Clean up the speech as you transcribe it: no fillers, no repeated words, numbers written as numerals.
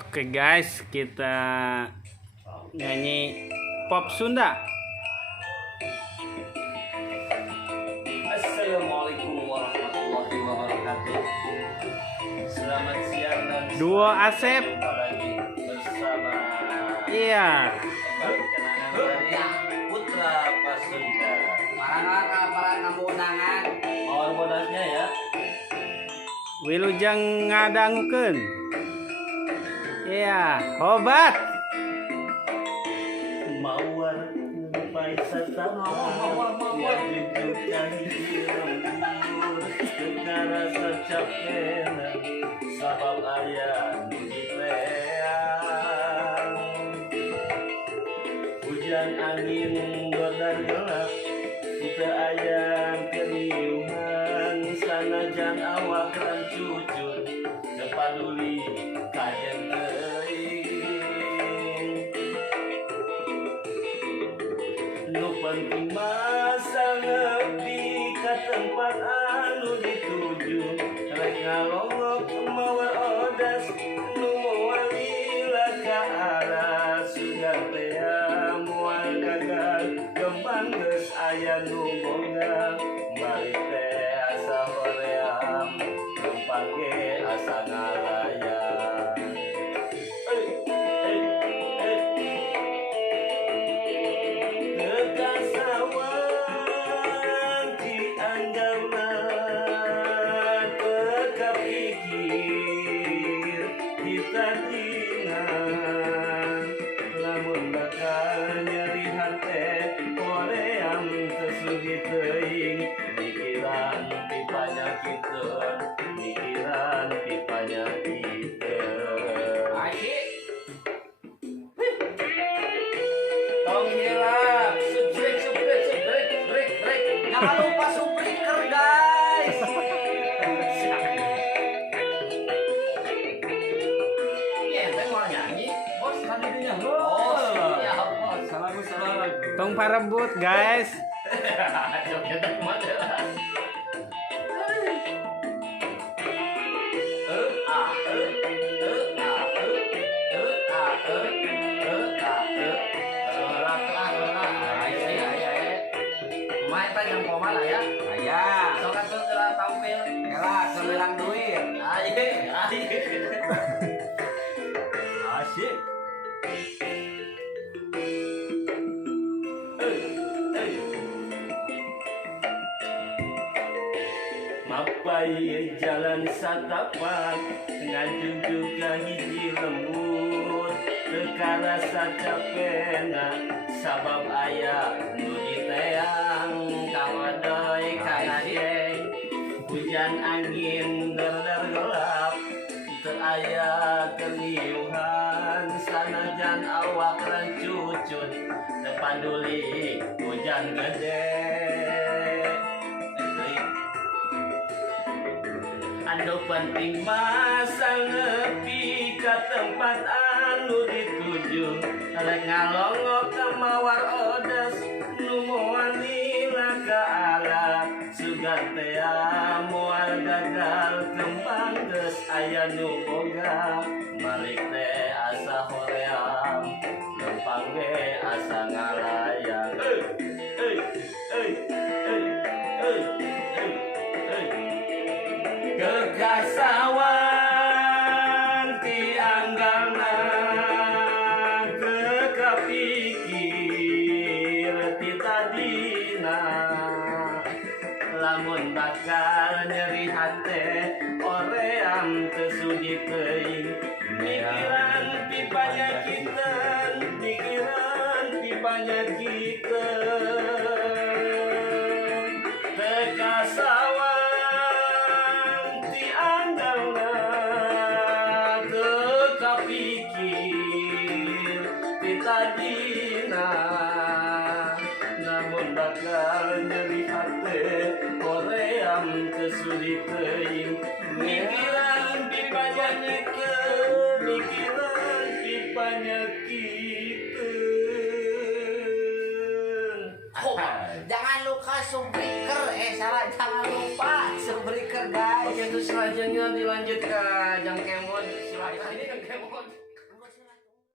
Oke guys, kita nyanyi pop Sunda. Assalamualaikum warahmatullahi wabarakatuh. Selamat siang dan Duo Asep. jumpa lagi bersama Iya. kenangan dari Putra Pasunda. Para tamu undangan. Mohon bonusnya ya. Wilujeng ngadangkeun. Iya, obat. Mawar pai satama ya jujukan lembur negara secapena sabab aya nu diteang hujan angin godar gelap teu aya keriuhan sanajan awak rancucur teu paduli kajen nu penting masa nepi ka tempat anu dituju rek ngalongok mawar odas nu moal lila ka arah sugan tea moal gagal kembang geus aya nu boga balik teh asa hoream lempang ge asa ngalaya Jangan lupa subriker guys. Iya, saya mau nyanyi. Bos tadi dia bos. Ya bos. Salam. Tong parebut guys. Jogetnya kemana? Yang koma lah ya. Aya. Sok atuh geura tampil. Ela sembilan duit. Aye. Asyik. Mapai jalan satapak ngajung ka hiji lembut teka rasa capena sabab aya nu diteang kawadoy kana dieng hujan angin derdar gelap teu aya keriuhan sanajan awak rancucut teu paduli hujan gede. Anu penting masa nepi ka tempat anu dituju rek ngalongok ka mawar odas nu moal lila ka arah sugan tea moal gagal kembang geus aya nu boga balik teh asa hoream lempang ge asa ngalayang kekasawan tianggalna kekapikir ti tadina lamun bakal nyeri hate oream teu sudi teuing mikiran ti panyakiteun pikiran ti panyakiteun kekasawan pikir pitadina namun bakal nyeri hati koream kesulit teuing mikiran pipanyakikeun Jangan lupa subriker. Jangan lupa subriker guys. Oke, itu selanjutnya dilanjut ke Jang Kemon. Silakan. Ini Jang Kemon.